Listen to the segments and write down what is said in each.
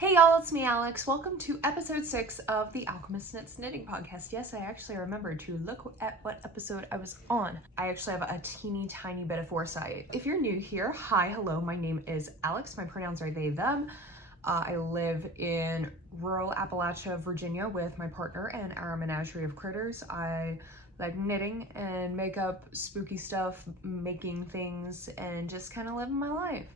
Hey y'all, it's me Alex. Welcome to episode 6 of the Alchemist Knits knitting podcast. Yes, I actually remembered to look at what episode I was on. I actually have a teeny tiny bit of foresight. If you're new here, hi, hello, my name is Alex. My pronouns are they, them. I live in rural Appalachia, Virginia with my partner and our menagerie of critters. I like knitting and makeup, spooky stuff, making things, and just kind of living my life.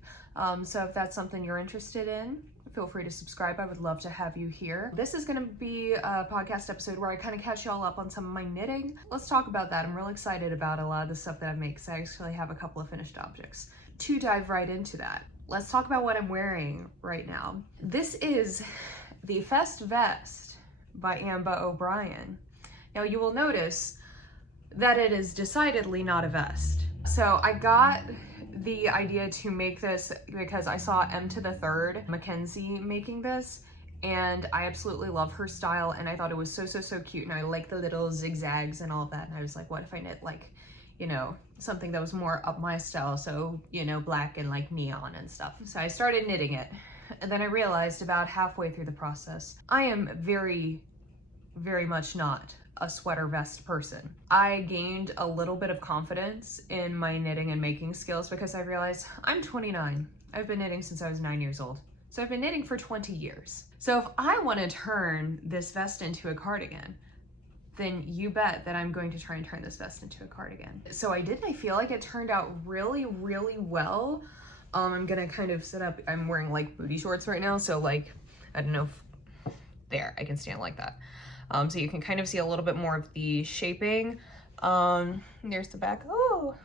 So if that's something you're interested in, feel free to subscribe. I would love to have you here. This is going to be a podcast episode where I kind of catch y'all up on some of my knitting. Let's talk about that. I'm really excited about a lot of the stuff that I make because I actually have a couple of finished objects. To dive right into that, let's talk about what I'm wearing right now. This is the Fest Vest by Amba O'Brien. Now you will notice that it is decidedly not a vest. So I got the idea to make this because I saw M to the third Mackenzie making this, and I absolutely love her style, and I thought it was so cute, and I like the little zigzags and all of that, and I was like, what if I knit like, you know, something that was more up my style, so, you know, black and like neon and stuff. So I started knitting it, and then I realized about halfway through the process, I am very much not a sweater vest person. I gained a little bit of confidence in my knitting and making skills because I realized I'm 29. I've been knitting since I was 9 years old. So I've been knitting for 20 years. So if I want to turn this vest into a cardigan, then you bet that I'm going to try and turn this vest into a cardigan. So I did, and I feel like it turned out really well. I'm gonna kind of set up, I'm wearing like booty shorts right now, so like, I don't know if, there, I can stand like that. So you can kind of see a little bit more of the shaping. There's the back. Oh,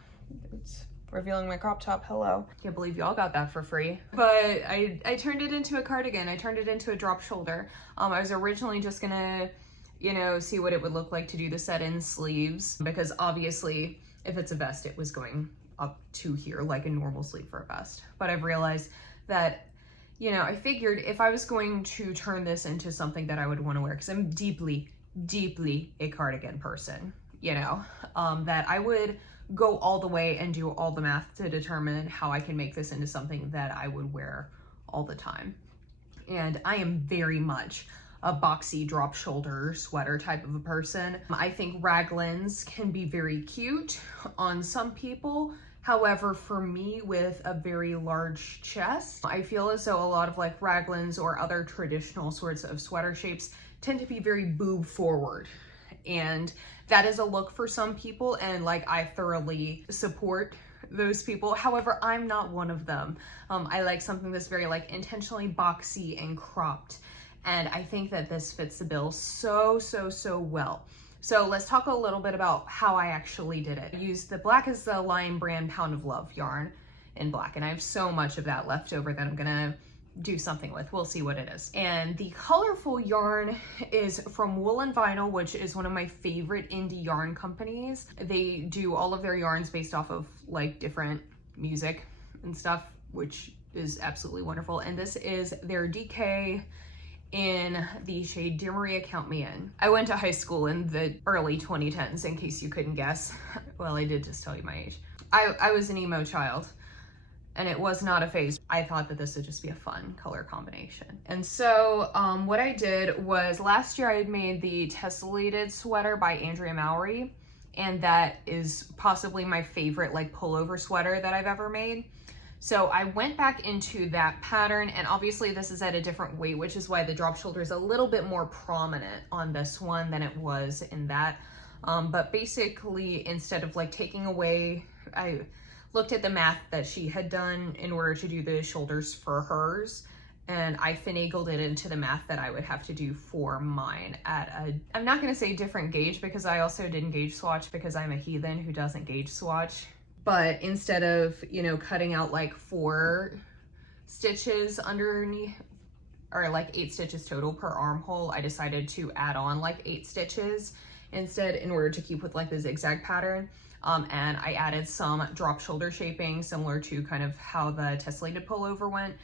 it's revealing my crop top. Hello. Can't believe y'all got that for free. But I turned it into a cardigan. I turned it into a drop shoulder. I was originally just gonna, you know, see what it would look like to do the set-in sleeves, because obviously if it's a vest, it was going up to here like a normal sleeve for a vest. But I've realized that, you know, I figured if I was going to turn this into something that I would want to wear, because I'm deeply a cardigan person, you know, that I would go all the way and do all the math to determine how I can make this into something that I would wear all the time. And I am very much a boxy drop shoulder sweater type of a person. I think raglans can be very cute on some people. However, for me with a very large chest, I feel as though a lot of like raglans or other traditional sorts of sweater shapes tend to be very boob forward. And that is a look for some people, and like I thoroughly support those people. However, I'm not one of them. I like something that's very like intentionally boxy and cropped. And I think that this fits the bill so well. So let's talk a little bit about how I actually did it. I used the Black is the Lion brand Pound of Love yarn in black, and I have so much of that left over that I'm gonna do something with. We'll see what it is. And the colorful yarn is from Wool and Vinyl, which is one of my favorite indie yarn companies. They do all of their yarns based off of like different music and stuff, which is absolutely wonderful. And this is their DK in the shade Dear Maria Count Me In. I went to high school in the early 2010s, in case you couldn't guess. Well, I did just tell you my age. I was an emo child, and it was not a phase. I thought that this would just be a fun color combination. And so what I did was last year I had made the Tessellated sweater by Andrea Mowry, and that is possibly my favorite like pullover sweater that I've ever made. So I went back into that pattern, and obviously this is at a different weight, which is why the drop shoulder is a little bit more prominent on this one than it was in that. But basically, instead of like taking away, I looked at the math that she had done in order to do the shoulders for hers, and I finagled it into the math that I would have to do for mine at a, I'm not gonna say different gauge, because I also didn't gauge swatch because I'm a heathen who doesn't gauge swatch. But instead of, you know, cutting out like 4 stitches underneath, or like 8 stitches total per armhole, I decided to add on like 8 stitches instead in order to keep with like the zigzag pattern. And I added some drop shoulder shaping similar to kind of how the tessellated pullover went.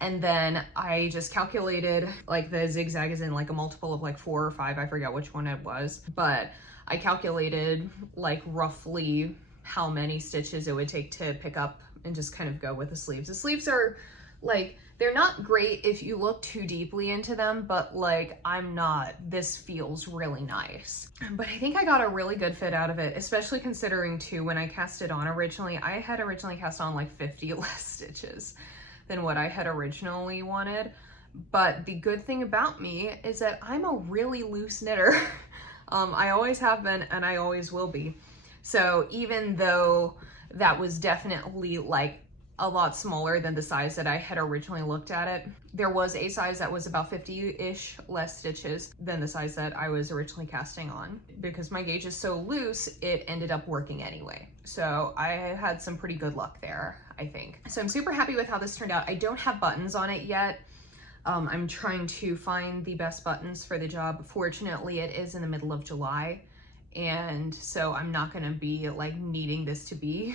And then I just calculated like the zigzag is in like a multiple of like 4 or 5, I forget which one it was, but I calculated like roughly how many stitches it would take to pick up and just kind of go with the sleeves. The sleeves are like, They're not great if you look too deeply into them, but like this feels really nice. But I think I got a really good fit out of it, especially considering too, when I cast it on originally, I had originally cast on like 50 less stitches than what I had originally wanted. But the good thing about me is that I'm a really loose knitter. I always have been and I always will be. So even though that was definitely like a lot smaller than the size that I had originally looked at it, there was a size that was about 50-ish less stitches than the size that I was originally casting on. Because my gauge is so loose, it ended up working anyway. So I had some pretty good luck there, I think. So I'm super happy with how this turned out. I don't have buttons on it yet. I'm trying to find the best buttons for the job. Fortunately, it is in the middle of July, and so I'm not gonna be like needing this to be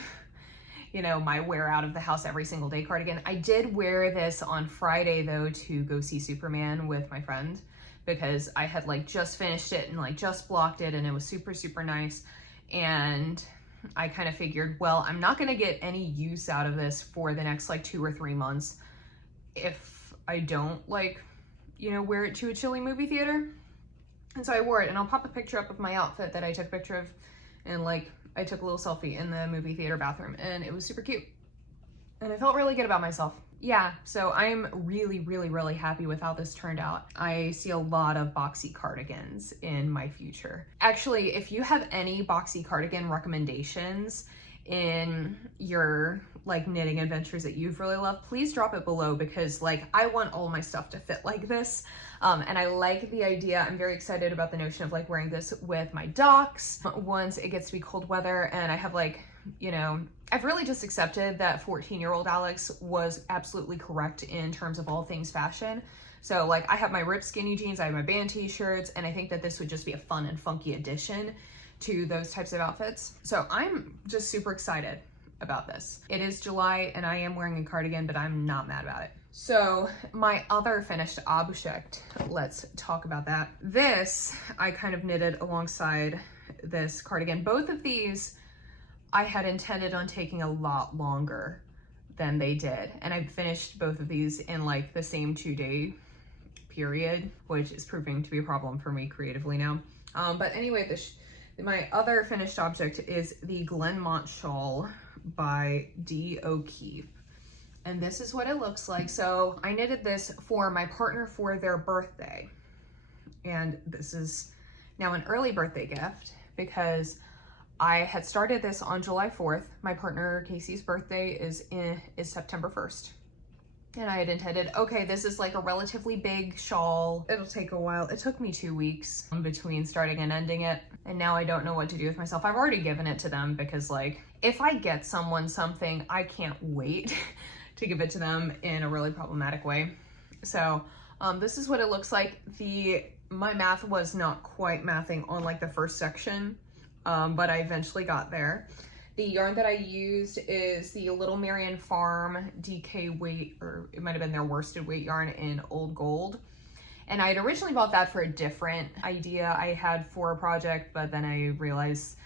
you know, my wear out of the house every single day cardigan. I did wear this on Friday though to go see Superman with my friend, because I had like just finished it and like just blocked it, and it was super, super nice. And I kind of figured, well, I'm not gonna get any use out of this for the next like 2 or 3 months if I don't like, you know, wear it to a chilly movie theater. And so I wore it, and I'll pop a picture up of my outfit that I took a picture of, and like I took a little selfie in the movie theater bathroom, and it was super cute. And I felt really good about myself. Yeah, so I'm really, really, really happy with how this turned out. I see a lot of boxy cardigans in my future. Actually, if you have any boxy cardigan recommendations in your like knitting adventures that you've really loved, please drop it below, because like I want all my stuff to fit like this. And I like the idea. I'm very excited about the notion of like wearing this with my docks once it gets to be cold weather. And I have like, you know, I've really just accepted that 14-year-old Alex was absolutely correct in terms of all things fashion. So like I have my ripped skinny jeans, I have my band t-shirts, and I think that this would just be a fun and funky addition to those types of outfits. So I'm just super excited about this. It is July and I am wearing a cardigan, but I'm not mad about it. So my other finished object, let's talk about that. This I kind of knitted alongside this cardigan. Both of these I had intended on taking a lot longer than they did. And I finished both of these in like the same 2-day period, which is proving to be a problem for me creatively now. But anyway, my other finished object is the Glenmont shawl by D. O'Keefe. And this is what it looks like. So I knitted this for my partner for their birthday. And this is now an early birthday gift because I had started this on July 4th. My partner Casey's birthday is September 1st. And I had intended, okay, this is like a relatively big shawl. It'll take a while. It took me 2 weeks between starting and ending it. And now I don't know what to do with myself. I've already given it to them because like, if I get someone something, I can't wait to give it to them in a really problematic way. So this is what it looks like. My math was not quite mathing on like the first section, but I eventually got there. The yarn that I used is the Little Marion Farm DK weight, or it might have been their worsted weight yarn in Old Gold. And I had originally bought that for a different idea I had for a project, but then I realized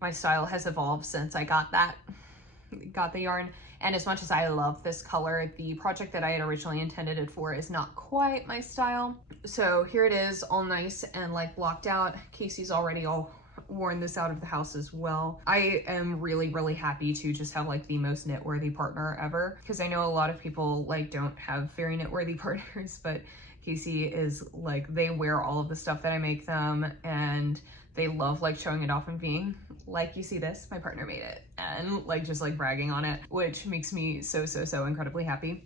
my style has evolved since I got the yarn. And as much as I love this color, the project that I had originally intended it for is not quite my style. So here it is, all nice and like blocked out. Casey's already all worn this out of the house as well. I am really, really happy to just have like the most knit-worthy partner ever, because I know a lot of people like don't have very knit-worthy partners, but Casey is like, they wear all of the stuff that I make them, and they love like showing it off and being like, you see this, my partner made it, and like just like bragging on it, which makes me so incredibly happy.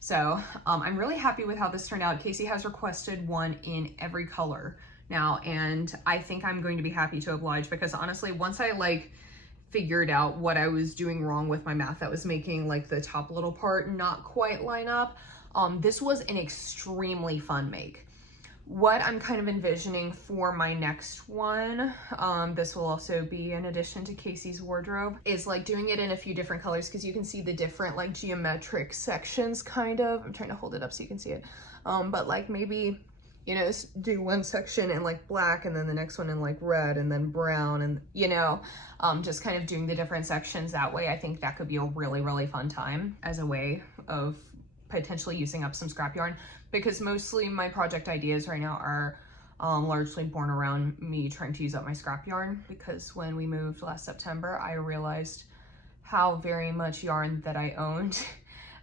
So I'm really happy with how this turned out. Casey has requested one in every color now, and I think I'm going to be happy to oblige, because honestly, once I like figured out what I was doing wrong with my math that was making like the top little part not quite line up, this was an extremely fun make. What I'm kind of envisioning for my next one, this will also be an addition to Casey's wardrobe, is like doing it in a few different colors, because you can see the different like geometric sections kind of. I'm trying to hold it up so you can see it. But like maybe, you know, do one section in like black and then the next one in like red and then brown, and you know, just kind of doing the different sections that way. I think that could be a really, really fun time as a way of potentially using up some scrap yarn, because mostly my project ideas right now are largely born around me trying to use up my scrap yarn, because when we moved last September, I realized how very much yarn that I owned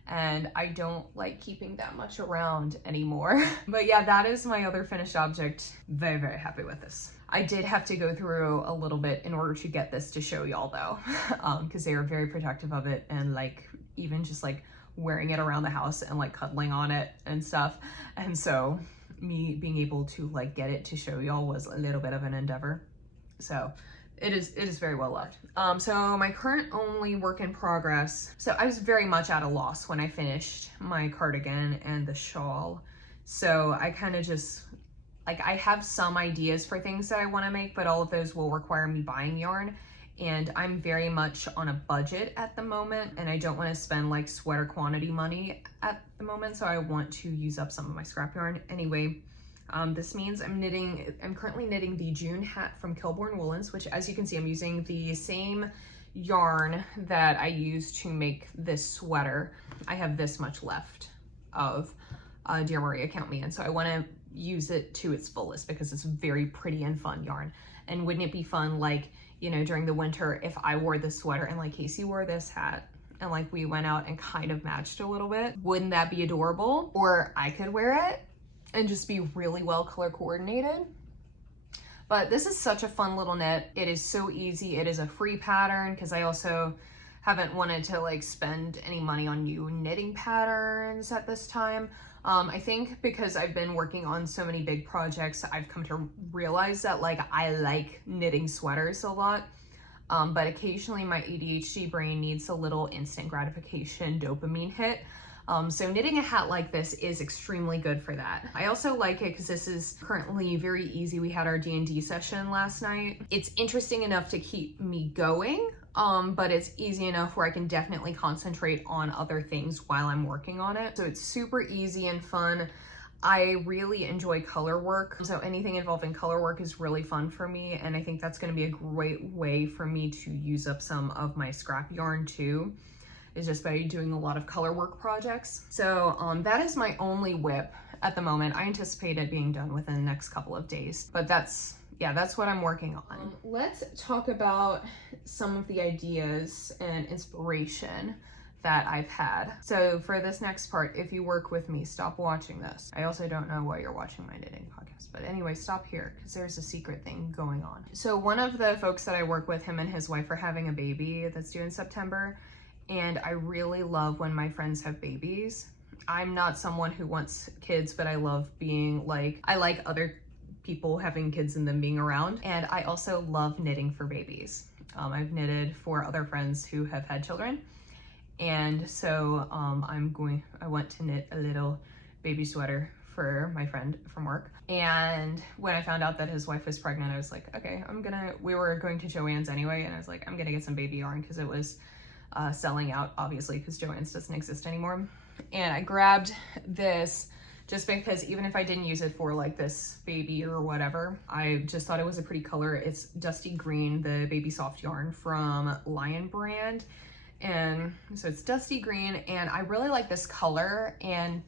and I don't like keeping that much around anymore. But yeah, that is my other finished object. Very, very happy with this. I did have to go through a little bit in order to get this to show y'all though, because they are very protective of it, and like even just like wearing it around the house and like cuddling on it and stuff. And so me being able to like get it to show y'all was a little bit of an endeavor. So it is very well loved. So my current only work in progress. So I was very much at a loss when I finished my cardigan and the shawl. So I kind of just, like, I have some ideas for things that I want to make, but all of those will require me buying yarn. And I'm very much on a budget at the moment, and I don't want to spend like sweater quantity money at the moment. So I want to use up some of my scrap yarn. Anyway, this means I'm currently knitting the June hat from Kilbourne Woolens, which, as you can see, I'm using the same yarn that I used to make this sweater. I have this much left of Dear Maria Count Me In, so I want to use it to its fullest because it's very pretty and fun yarn. And wouldn't it be fun, like, you know, during the winter, if I wore this sweater and like Casey wore this hat and like we went out and kind of matched a little bit? Wouldn't that be adorable? Or I could wear it and just be really well color coordinated. But this is such a fun little knit. It is so easy. It is a free pattern, because I also haven't wanted to like spend any money on new knitting patterns at this time. I think because I've been working on so many big projects, I've come to realize that like I like knitting sweaters a lot, but occasionally my ADHD brain needs a little instant gratification dopamine hit. So knitting a hat like this is extremely good for that. I also like it because this is currently very easy. We had our D&D session last night. It's interesting enough to keep me going, but it's easy enough where I can definitely concentrate on other things while I'm working on it. So it's super easy and fun. I really enjoy color work, so anything involving color work is really fun for me, and I think that's going to be a great way for me to use up some of my scrap yarn too, is just by doing a lot of color work projects. So that is my only whip at the moment. I anticipate it being done within the next couple of days, but that's what I'm working on. Let's talk about some of the ideas and inspiration that I've had. So for this next part, if you work with me, stop watching this. I also don't know why you're watching my knitting podcast, but anyway, stop here because there's a secret thing going on. So one of the folks that I work with, him and his wife are having a baby that's due in September. And I really love when my friends have babies. I'm not someone who wants kids, but I love being like, I like other people having kids and them being around. And I also love knitting for babies. I've knitted for other friends who have had children. And so I want to knit a little baby sweater for my friend from work. And when I found out that his wife was pregnant, I was like, okay, we were going to Joann's anyway. And I was like, I'm gonna get some baby yarn because it was selling out, obviously, because Joann's doesn't exist anymore. And I grabbed this just because even if I didn't use it for like this baby or whatever, I just thought it was a pretty color. It's Dusty Green, the baby soft yarn from Lion brand. And so it's dusty green, and I really like this color. And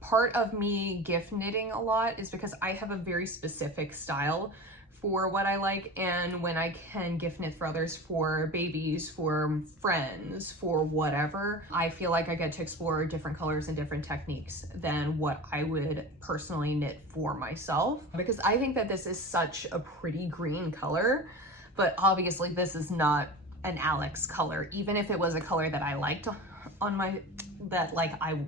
part of me gift knitting a lot is because I have a very specific style for what I like, and when I can gift knit for others, for babies, for friends, for whatever, I feel like I get to explore different colors and different techniques than what I would personally knit for myself, because I think that this is such a pretty green color, but obviously this is not an Alex color. Even if it was a color that I liked that I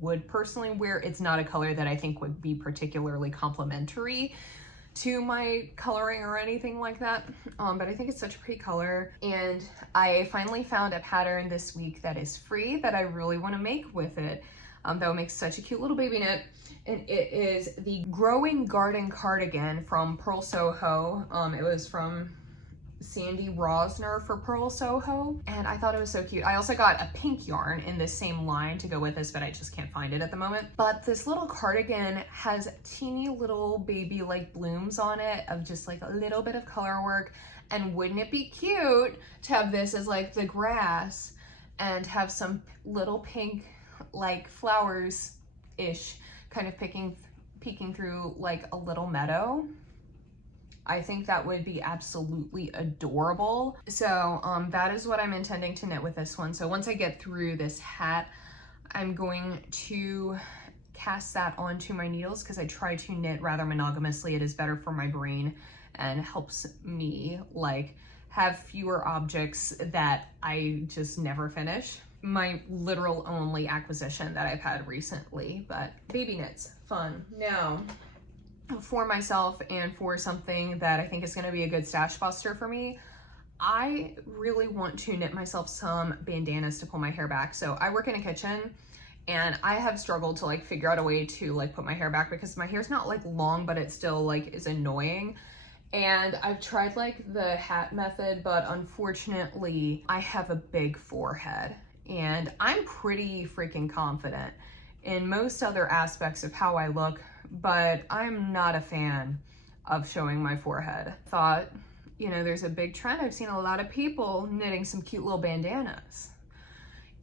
would personally wear, it's not a color that I think would be particularly complimentary to my coloring or anything like that, but I think it's such a pretty color. And I finally found a pattern this week that is free that I really want to make with it, that will make such a cute little baby knit. And it is the Growing Garden Cardigan from Pearl Soho. It was from Sandy Rosner for Pearl Soho, and I thought it was so cute. I also got a pink yarn in this same line to go with this, but I just can't find it at the moment. But this little cardigan has teeny little baby like blooms on it of just like a little bit of color work. And wouldn't it be cute to have this as like the grass and have some little pink like flowers-ish, kind of peeking through like a little meadow. I think that would be absolutely adorable. So that is what I'm intending to knit with this one. So once I get through this hat, I'm going to cast that onto my needles because I try to knit rather monogamously. It is better for my brain and helps me like have fewer objects that I just never finish. My literal only acquisition that I've had recently, but baby knits, fun. Now, for myself and for something that I think is gonna be a good stash buster for me, I really want to knit myself some bandanas to pull my hair back. So I work in a kitchen and I have struggled to like figure out a way to like put my hair back because my hair's not like long, but it still like is annoying. And I've tried like the hat method, but unfortunately I have a big forehead and I'm pretty freaking confident in most other aspects of how I look, but I'm not a fan of showing my forehead. Thought, you know, there's a big trend. I've seen a lot of people knitting some cute little bandanas.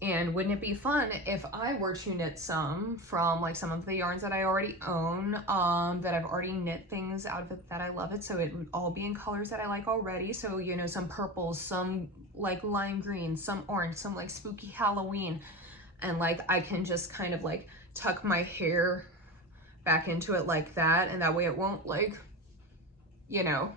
And wouldn't it be fun if I were to knit some from like some of the yarns that I already own, that I've already knit things out of it that I love it. So it would all be in colors that I like already. So, you know, some purples, some like lime green, some orange, some like spooky Halloween. And like, I can just kind of like tuck my hair back into it like that. And that way it won't like, you know,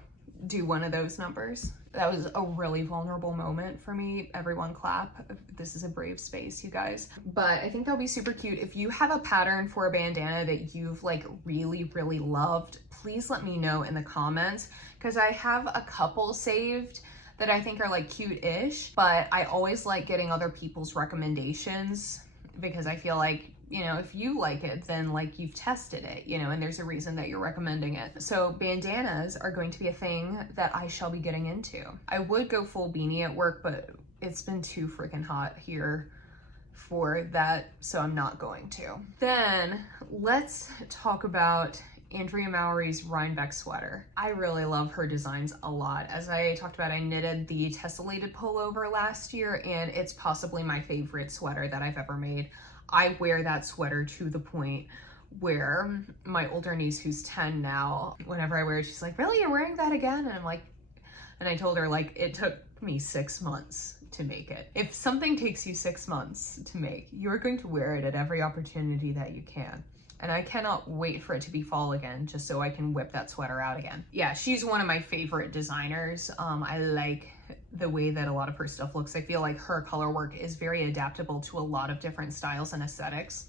do one of those numbers. That was a really vulnerable moment for me. Everyone clap. This is a brave space, you guys. But I think that'll be super cute. If you have a pattern for a bandana that you've like really, really loved, please let me know in the comments because I have a couple saved that I think are like cute-ish, but I always like getting other people's recommendations because I feel like, you know, if you like it, then like you've tested it, you know, and there's a reason that you're recommending it. So bandanas are going to be a thing that I shall be getting into. I would go full beanie at work, but it's been too freaking hot here for that, so I'm not going to. Then let's talk about Andrea Mowry's Rhinebeck sweater. I really love her designs a lot. As I talked about, I knitted the tessellated pullover last year, and it's possibly my favorite sweater that I've ever made. I wear that sweater to the point where my older niece, who's 10 now, whenever I wear it, she's like, really, you're wearing that again? And I'm like, and I told her like, it took me 6 months to make it. If something takes you 6 months to make, you're going to wear it at every opportunity that you can. And I cannot wait for it to be fall again, just so I can whip that sweater out again. Yeah, she's one of my favorite designers. I like the way that a lot of her stuff looks. I feel like her color work is very adaptable to a lot of different styles and aesthetics,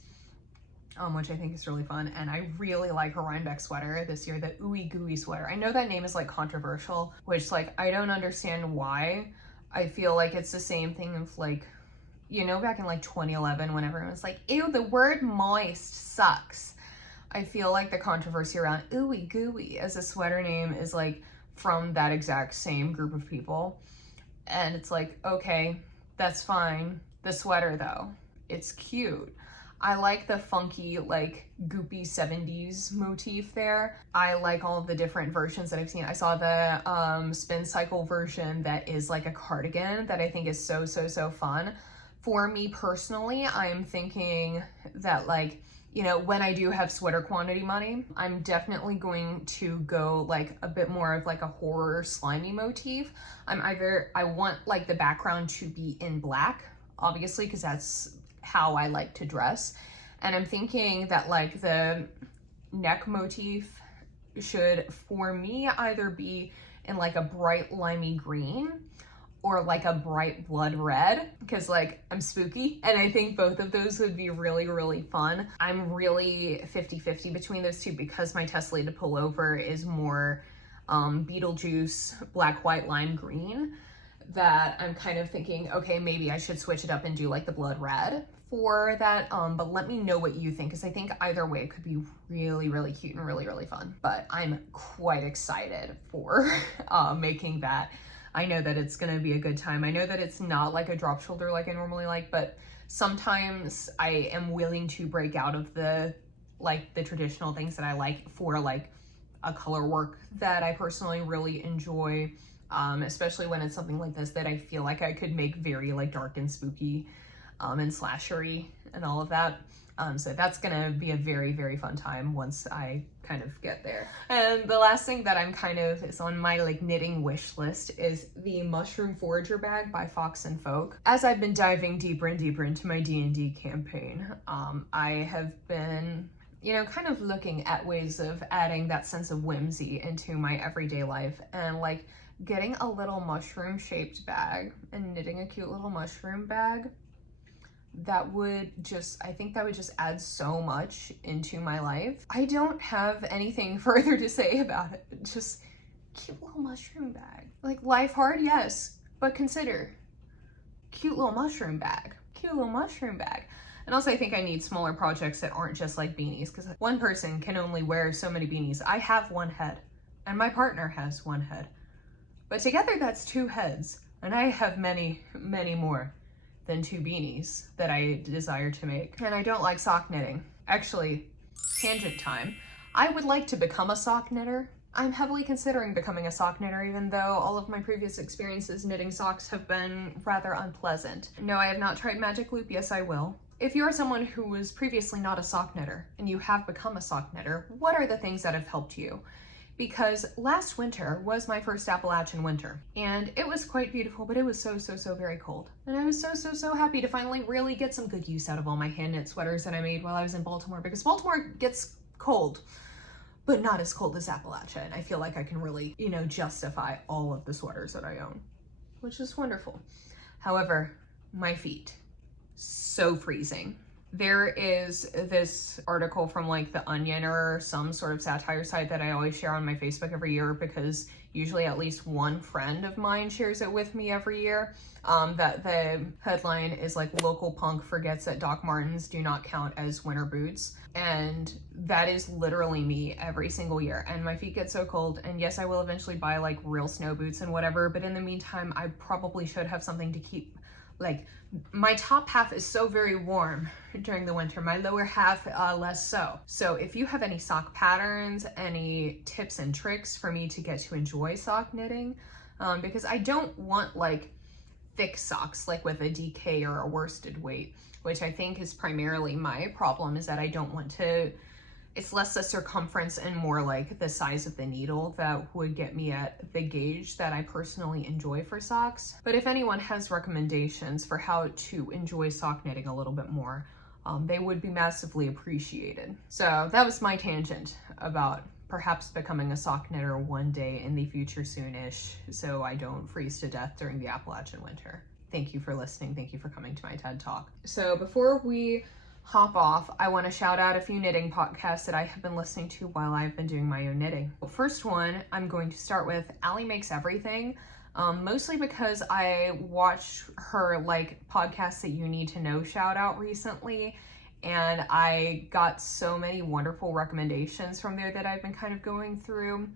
which I think is really fun. And I really like her Rhinebeck sweater this year, the Ooey Gooey sweater. I know that name is like controversial, which like, I don't understand why. I feel like it's the same thing of like, you know, back in like 2011 when everyone was like, ew, the word moist sucks. I feel like the controversy around Ooey Gooey as a sweater name is like from that exact same group of people. And it's like, okay, that's fine. The sweater though, it's cute. I like the funky, like goopy 70s motif there. I like all of the different versions that I've seen. I saw the spin cycle version that is like a cardigan that I think is so, so, so fun. For me personally, I'm thinking that like, you know, when I do have sweater quantity money, I'm definitely going to go like a bit more of like a horror slimy motif. I want like the background to be in black, obviously, because that's how I like to dress. And I'm thinking that like the neck motif should, for me, either be in like a bright limey green or like a bright blood red, because like I'm spooky and I think both of those would be really, really fun. I'm really 50-50 between those two because my tessellated pullover is more Beetlejuice black, white, lime green, that I'm kind of thinking, okay, maybe I should switch it up and do like the blood red for that. But let me know what you think, because I think either way it could be really, really cute and really, really fun. But I'm quite excited for making that. I know that it's gonna be a good time. I know that it's not like a drop shoulder like I normally like, but sometimes I am willing to break out of the traditional things that I like for like a color work that I personally really enjoy, especially when it's something like this that I feel like I could make very like dark and spooky and slashery and all of that. So that's gonna be a very, very fun time once I kind of get there. And the last thing that is on my like knitting wish list is the Mushroom Forager bag by Fox and Folk. As I've been diving deeper and deeper into my D&D campaign, I have been, you know, kind of looking at ways of adding that sense of whimsy into my everyday life, and like getting a little mushroom shaped bag and knitting a cute little mushroom bag. That would just, I think that would just add so much into my life. I don't have anything further to say about it. Just cute little mushroom bag. Like, life hard, yes, but consider cute little mushroom bag. Cute little mushroom bag. And also I think I need smaller projects that aren't just like beanies, because one person can only wear so many beanies. I have one head and my partner has one head, but together that's two heads, and I have many, many more than two beanies that I desire to make. And I don't like sock knitting. Actually, tangent time. I would like to become a sock knitter. I'm heavily considering becoming a sock knitter, even though all of my previous experiences knitting socks have been rather unpleasant. No, I have not tried Magic Loop. Yes, I will. If you are someone who was previously not a sock knitter and you have become a sock knitter, what are the things that have helped you? Because last winter was my first Appalachian winter, and it was quite beautiful, but it was so very cold. And I was so happy to finally really get some good use out of all my hand knit sweaters that I made while I was in Baltimore, because Baltimore gets cold, but not as cold as Appalachia. And I feel like I can really, you know, justify all of the sweaters that I own, which is wonderful. However, my feet, so freezing. There is this article from like The Onion or some sort of satire site that I always share on my Facebook every year, because usually at least one friend of mine shares it with me every year. That the headline is like, local punk forgets that Doc Martens do not count as winter boots. And that is literally me every single year. And my feet get so cold. And yes, I will eventually buy like real snow boots and whatever, but in the meantime, I probably should have something to keep, like, my top half is so very warm during the winter, my lower half less so. So if you have any sock patterns, any tips and tricks for me to get to enjoy sock knitting, because I don't want like thick socks like with a DK or a worsted weight, which I think is primarily my problem, is that I don't want to, it's less the circumference and more like the size of the needle that would get me at the gauge that I personally enjoy for socks. But if anyone has recommendations for how to enjoy sock knitting a little bit more, they would be massively appreciated. So that was my tangent about perhaps becoming a sock knitter one day in the future soonish, so I don't freeze to death during the Appalachian winter. Thank you for listening. Thank you for coming to my TED Talk. So before we hop off, I want to shout out a few knitting podcasts that I have been listening to while I've been doing my own knitting. First one, I'm going to start with Allie Makes Everything, mostly because I watched her like podcasts that you need to know shout out recently, and I got so many wonderful recommendations from there that I've been kind of going through.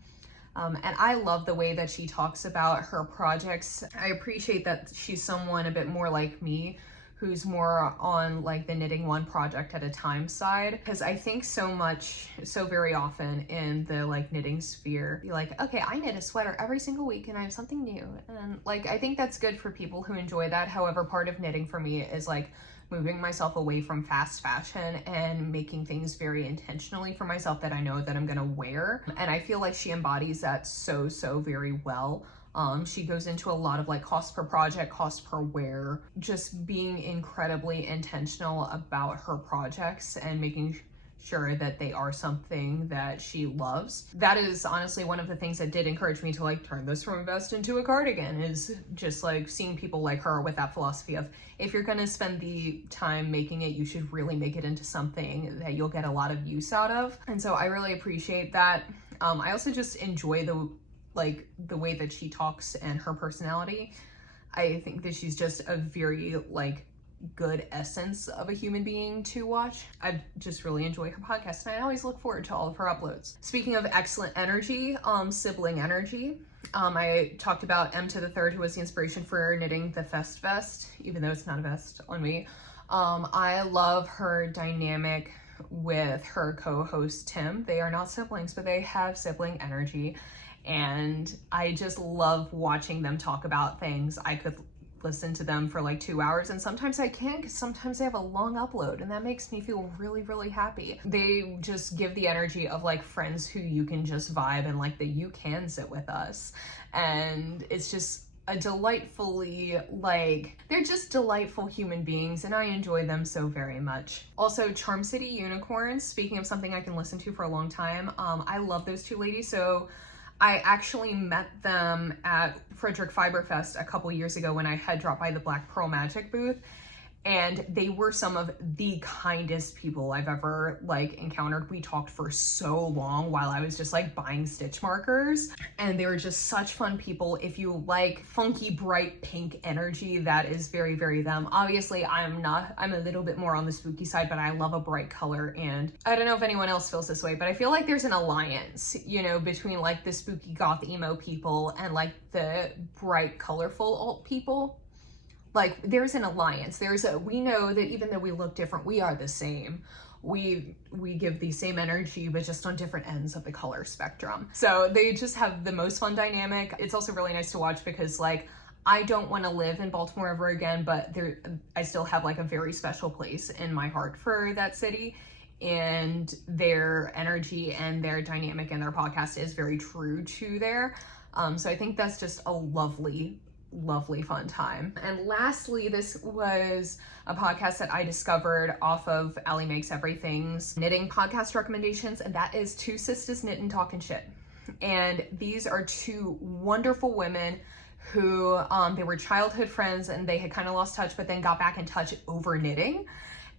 And I love the way that she talks about her projects. I appreciate that she's someone a bit more like me, who's more on like the knitting one project at a time side, because I think so very often in the like knitting sphere, you're like, okay, I knit a sweater every single week and I have something new. And like, I think that's good for people who enjoy that. However, part of knitting for me is like moving myself away from fast fashion and making things very intentionally for myself that I know that I'm gonna wear. And I feel like she embodies that so very well. She goes into a lot of like cost per project, cost per wear, just being incredibly intentional about her projects and making sure that they are something that she loves. That is honestly one of the things that did encourage me to like turn this from a vest into a cardigan, is just like seeing people like her with that philosophy of, if you're gonna spend the time making it, you should really make it into something that you'll get a lot of use out of. And so I really appreciate that. I also just enjoy the way that she talks and her personality. I think that she's just a very like good essence of a human being to watch. I just really enjoy her podcast, and I always look forward to all of her uploads. Speaking of excellent energy, Sibling Energy. I talked about M to the Third, who was the inspiration for knitting the Fest Vest, even though it's not a vest on me. I love her dynamic with her co-host Tim. They are not siblings, but they have sibling energy. And I just love watching them talk about things I could listen to them for like 2 hours, and sometimes I can't because sometimes they have a long upload, and that makes me feel really, really happy. They just give the energy of like friends who you can just vibe and like that you can sit with us. And it's just a delightfully, like, they're just delightful human beings, and I enjoy them so very much. Also, Charm City Ewenicorns, speaking of something I can listen to for a long time, I love those two ladies. So I actually met them at Frederick Fiberfest a couple years ago when I had dropped by the Black Pearl Magic booth, and they were some of the kindest people I've ever like encountered. We talked for so long while I was just like buying stitch markers, and they were just such fun people. If you like funky, bright pink energy, that is very, very them. Obviously, I'm a little bit more on the spooky side, but I love a bright color, and I don't know if anyone else feels this way, but I feel like there's an alliance, you know, between like the spooky goth emo people and like the bright, colorful alt people. Like, there's an alliance. We know that even though we look different, we are the same. We give the same energy, but just on different ends of the color spectrum. So they just have the most fun dynamic. It's also really nice to watch because, like, I don't want to live in Baltimore ever again, but I still have like a very special place in my heart for that city. And their energy and their dynamic and their podcast is very true to there. So I think that's just a lovely fun time. And lastly, this was a podcast that I discovered off of Allie Makes Everything's knitting podcast recommendations, and that is Two Sistahs Knittin, Talkin Shit. And these are two wonderful women who they were childhood friends, and they had kind of lost touch but then got back in touch over knitting.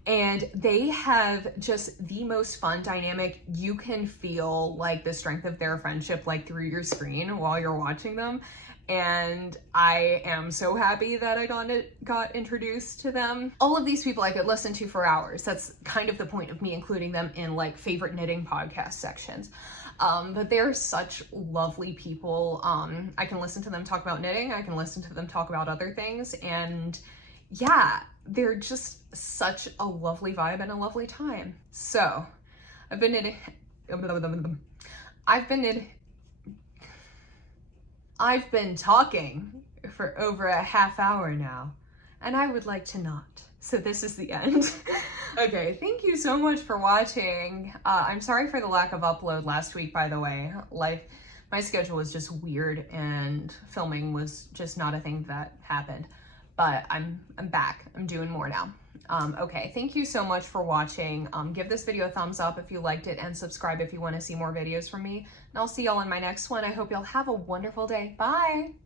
And they have just the most fun dynamic. You can feel like the strength of their friendship like through your screen while you're watching them. And I am so happy that I got introduced to them. All of these people I could listen to for hours. That's kind of the point of me including them in like favorite knitting podcast sections. But they're such lovely people. I can listen to them talk about knitting. I can listen to them talk about other things. And yeah, they're just such a lovely vibe and a lovely time. So I've been talking for over a half hour now, and I would like to not. So this is the end. Okay, thank you so much for watching. I'm sorry for the lack of upload last week, by the way. Like, my schedule was just weird and filming was just not a thing that happened. But I'm back. I'm doing more now. Okay, thank you so much for watching. Give this video a thumbs up if you liked it, and subscribe if you want to see more videos from me. And I'll see y'all in my next one. I hope y'all have a wonderful day. Bye!